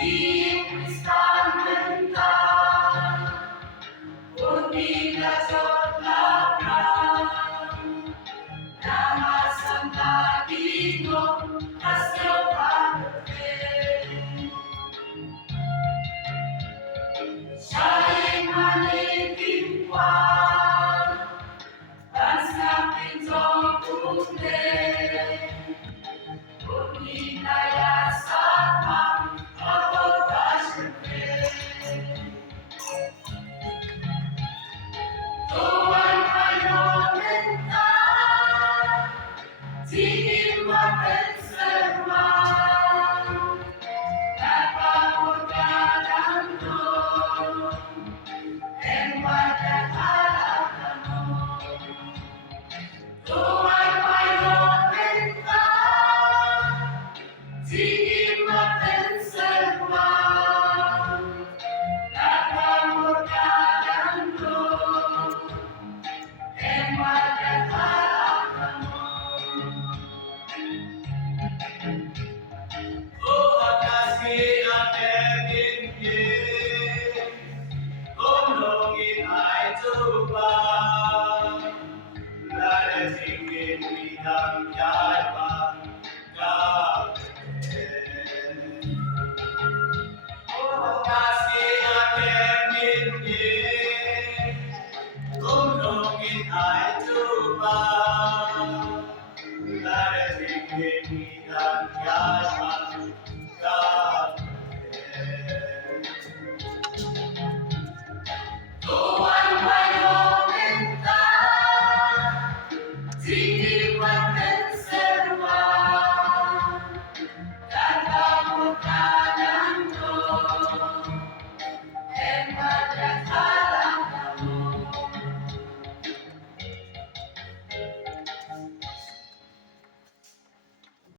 Di Kristen mentah, putih dasar lapang, nama Santa Dino, hasil pakai. Sharing manikin kuat, dan snapping zong tunde, putih daya sama, apa kasih. Tuhan ayo minta, tinggi makan semua, dapat berkadang tuh, hemat dan harapanmu. Tuhan ayo minta, tinggi makan semua, dapat berkadang tuh, hemat dan harapanmu. Oh, kasih akhir Omlongin ay tuba, lalatingin bidang yad